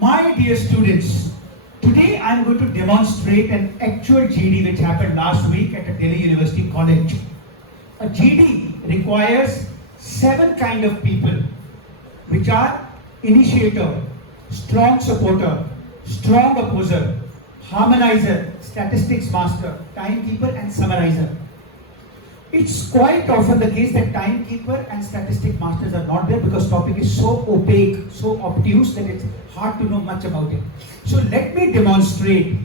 My dear students, today I am going to demonstrate an actual GD which happened last week at a Delhi University college. A GD requires 7 kind of people, which are initiator, strong supporter, strong opposer, harmonizer, statistics master, timekeeper and summarizer. It's quite often the case that timekeeper and statistic masters are not there because topic is so opaque, so obtuse that it's hard to know much about it. So let me demonstrate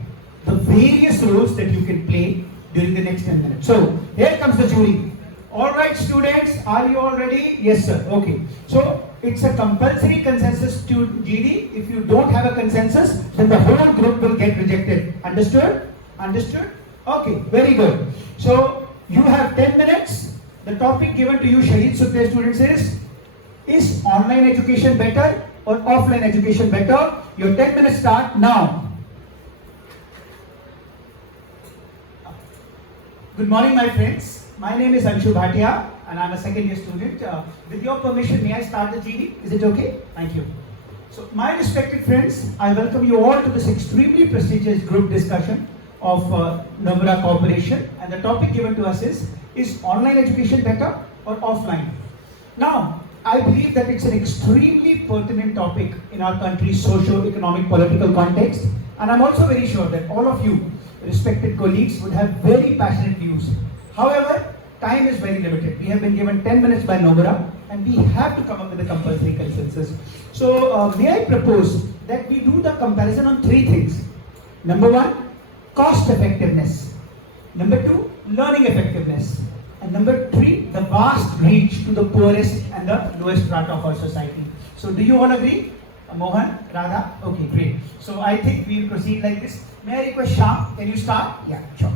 the various roles that you can play during the next 10 minutes. So here comes the jury. Alright students, are you all ready? Yes sir, okay. So it's a compulsory consensus to GD. If you don't have a consensus, then the whole group will get rejected. Understood? Understood? Okay, very good. So you have 10 minutes. The topic given to you, Shahid Sukhdev students, is online education better or offline education better? Your 10 minutes start now. Good morning, my friends. My name is Anshu Bhatia and I'm a second year student. With your permission, may I start the GD? Is it okay? Thank you. So, my respected friends, I welcome you all to this extremely prestigious group discussion of Nomura Corporation, and the topic given to us is online education better or offline? Now, I believe that it's an extremely pertinent topic in our country's socio-economic political context, and I'm also very sure that all of you respected colleagues would have very passionate views. However, time is very limited. We have been given 10 minutes by Nomura and we have to come up with a compulsory consensus. So, may I propose that we do the comparison on 3 things. Number 1, cost effectiveness. Number 2, learning effectiveness. And number 3, the vast reach to the poorest and the lowest strata of our society. So do you all agree? Mohan, Radha? Okay, great. So I think we'll proceed like this. May I request Shyam, can you start? Yeah, sure.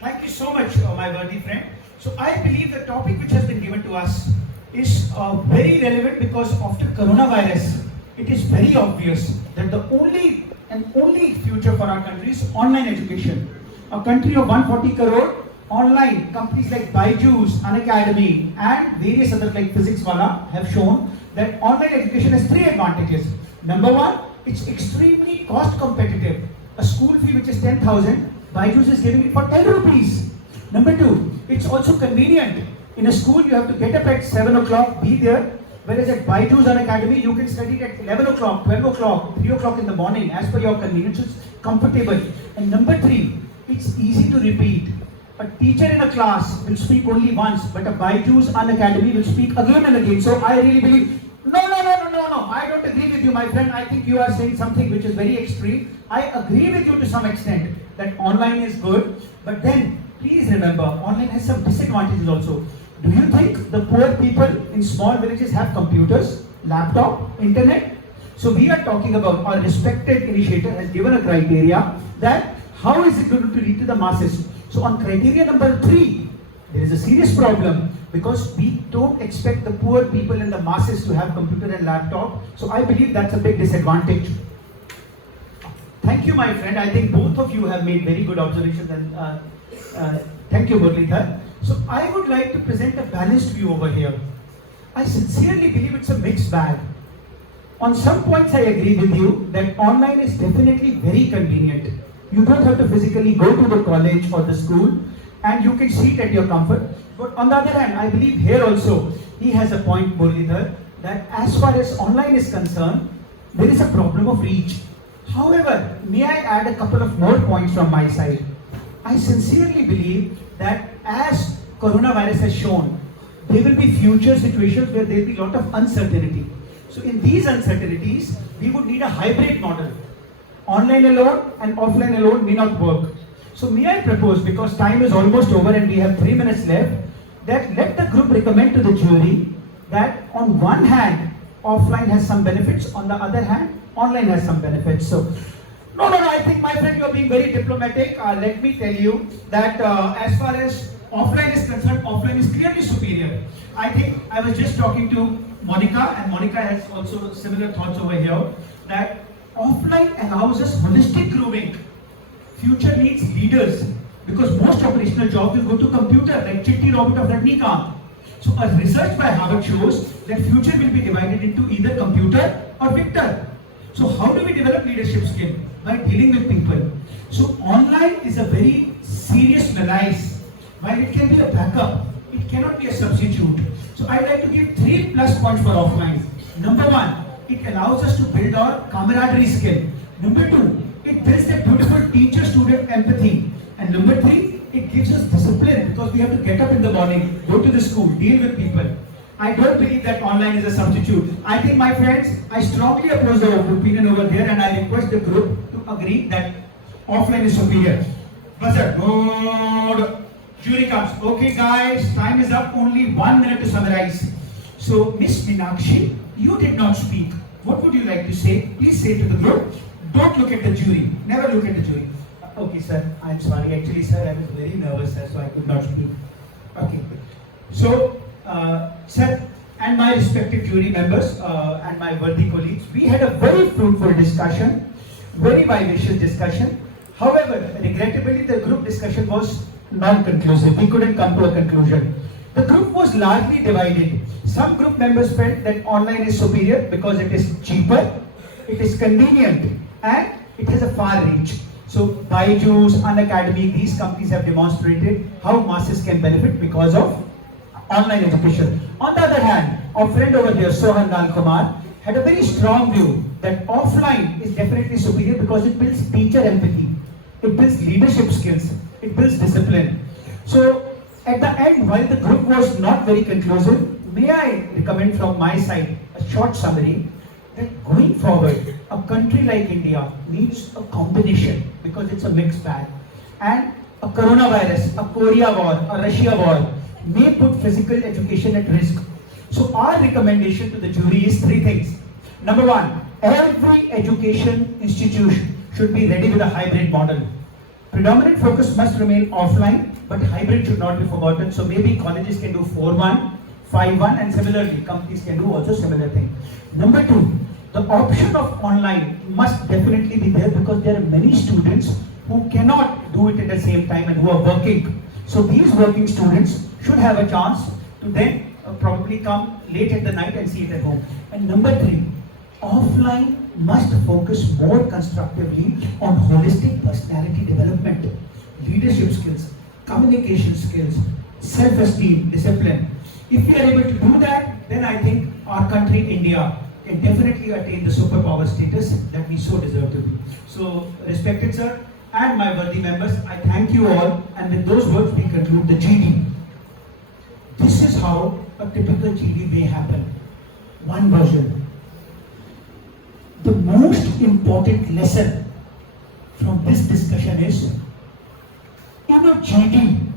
Thank you so much, my worthy friend. So I believe the topic which has been given to us is very relevant because after coronavirus, it is very obvious that the only future for our country is online education. A country of 140 crore, online companies like Byju's, Unacademy and various other like Physics Wala have shown that online education has 3 advantages. Number 1, it's extremely cost competitive. A school fee which is 10,000, Byju's is giving it for 10 rupees. Number 2, it's also convenient. In a school you have to get up at 7 o'clock, be there. Whereas at Byju's Academy, you can study at 11 o'clock, 12 o'clock, 3 o'clock in the morning as per your convenience. It's comfortable. And number 3, it's easy to repeat. A teacher in a class will speak only once, but a Byju's Academy will speak again and again. So I really believe, no, I don't agree with you, my friend. I think you are saying something which is very extreme. I agree with you to some extent that online is good, but then please remember, online has some disadvantages also. Do you think the poor people in small villages have computers, laptop, internet? So we are talking about, our respected initiator has given a criteria that how is it going to reach to the masses? So on criteria number 3, there is a serious problem because we don't expect the poor people and the masses to have computer and laptop. So I believe that's a big disadvantage. Thank you, my friend. I think both of you have made very good observations and thank you, Muralidhar. So I would like to present a balanced view over here. I sincerely believe it's a mixed bag. On some points I agree with you that online is definitely very convenient. You don't have to physically go to the college or the school and you can see it at your comfort. But on the other hand, I believe here also, he has a point, Muralidhar, that as far as online is concerned, there is a problem of reach. However, may I add a couple of more points from my side? I sincerely believe that as coronavirus has shown, there will be future situations where there will be a lot of uncertainty. So in these uncertainties, we would need a hybrid model. Online alone and offline alone may not work. So may I propose, because time is almost over and we have 3 minutes left, that let the group recommend to the jury that on one hand, offline has some benefits, on the other hand, online has some benefits. So no, I think, my friend, you're being very diplomatic. Let me tell you that as far as offline is concerned, offline is clearly superior. I think I was just talking to Monica, and Monica has also similar thoughts over here, that offline allows us holistic grooming. Future needs leaders, because most operational jobs will go to computer, like Chitti Robert of Rajnikant. So a research by Harvard shows that future will be divided into either computer or Victor. So how do we develop leadership skill? By dealing with people. So online is a very serious malice. While it can be a backup, it cannot be a substitute. So I'd like to give 3 plus points for offline. Number 1, it allows us to build our camaraderie skill. Number 2, it builds that beautiful teacher-student empathy. And number 3, it gives us discipline because we have to get up in the morning, go to the school, deal with people. I don't believe that online is a substitute. I think, my friends, I strongly oppose the opinion over there, and I request the group to agree that offline is superior. Buzzer. Good. Jury comes. Okay guys, time is up. Only 1 minute to summarize. So, Miss Meenakshi, you did not speak. What would you like to say? Please say to the group. Don't look at the jury. Never look at the jury. Okay, sir. I'm sorry. Actually, sir, I was very nervous, sir, so I could not speak. Okay. So, sir, and my respected jury members and my worthy colleagues, we had a very fruitful discussion, very vivacious discussion. However, regrettably, the group discussion was non-conclusive. We couldn't come to a conclusion. The group was largely divided. Some group members felt that online is superior because it is cheaper, it is convenient, and it has a far reach. So, Byju's, Unacademy, these companies have demonstrated how masses can benefit because of online education. On the other hand, our friend over here, Sohan Lal Kumar, had a very strong view that offline is definitely superior because it builds teacher empathy, it builds leadership skills, it builds discipline. So, at the end, while the group was not very conclusive, may I recommend from my side a short summary that going forward, a country like India needs a combination because it's a mixed bag. And a coronavirus, a Korea war, a Russia war may put physical education at risk. So our recommendation to the jury is 3 things. Number 1, every education institution should be ready with a hybrid model. Predominant focus must remain offline, but hybrid should not be forgotten. So maybe colleges can do 4-1, 5-1, and similarly companies can do also similar thing. Number 2, the option of online must definitely be there because there are many students who cannot do it at the same time and who are working. So these working students should have a chance to then probably come late at the night and see it at home. And number 3, offline must focus more constructively on holistic personality development, leadership skills, communication skills, self-esteem, discipline. If we are able to do that, then I think our country, India, can definitely attain the superpower status that we so deserve to be. So, respected sir, and my worthy members, I thank you all, and with those words we conclude the GD. This is how a typical GD may happen. One version. The most important lesson from this discussion is, in a GD,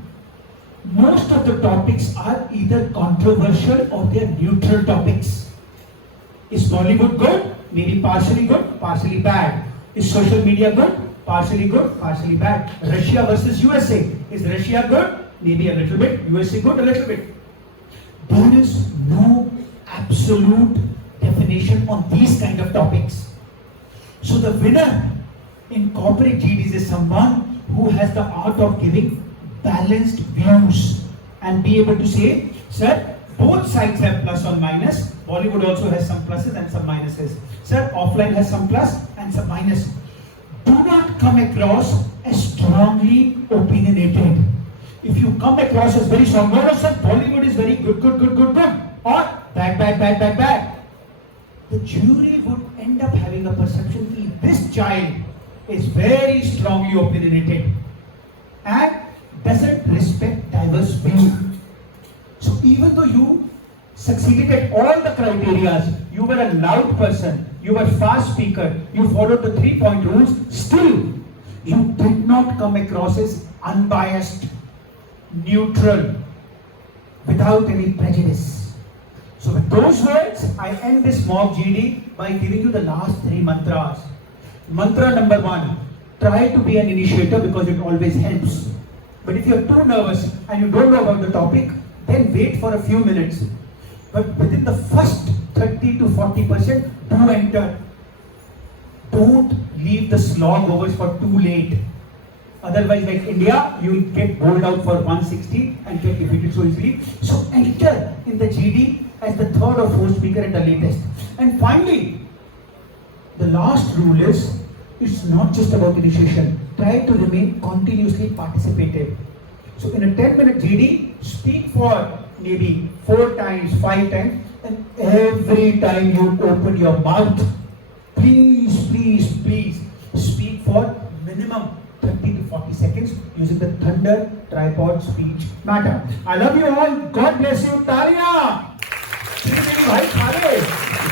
most of the topics are either controversial or they are neutral topics. Is Bollywood good? Maybe partially good, partially bad. Is social media good? Partially good, partially bad. Russia versus USA. Is Russia good? Maybe a little bit. USA good, a little bit. There is no absolute definition on these kind of topics. So the winner in corporate GDs is someone who has the art of giving balanced views and be able to say, sir, both sides have plus or minus. Bollywood also has some pluses and some minuses. Sir, offline has some plus and some minus. Do not come across as strongly opinionated. If you come across as very strong, no, sir, Bollywood is very good, or bad, the jury would end up having a perception that this child is very strongly opinionated and doesn't respect diverse views. So even though you succeeded at all the criteria, you were a loud person, you were fast speaker, you followed the 3-point rules, still you did not come across as unbiased, neutral, without any prejudice. So with those words, I end this mock GD by giving you the last 3 mantras. Mantra number 1, try to be an initiator because it always helps. But if you're too nervous and you don't know about the topic, then wait for a few minutes. But within the first 30 to 40%, do enter. Don't leave the slog overs for too late. Otherwise, like India, you will get bowled out for 160 and get defeated so easily. So enter in the GD as the third or fourth speaker at the latest. And finally, the last rule is, it's not just about initiation. Try to remain continuously participative. So in a 10-minute GD, speak for maybe 4 times, 5 times, and every time you open your mouth, please speak for minimum 30 to 40 seconds using the Thunder tripod speech matter. I love you all. God bless you. Talia!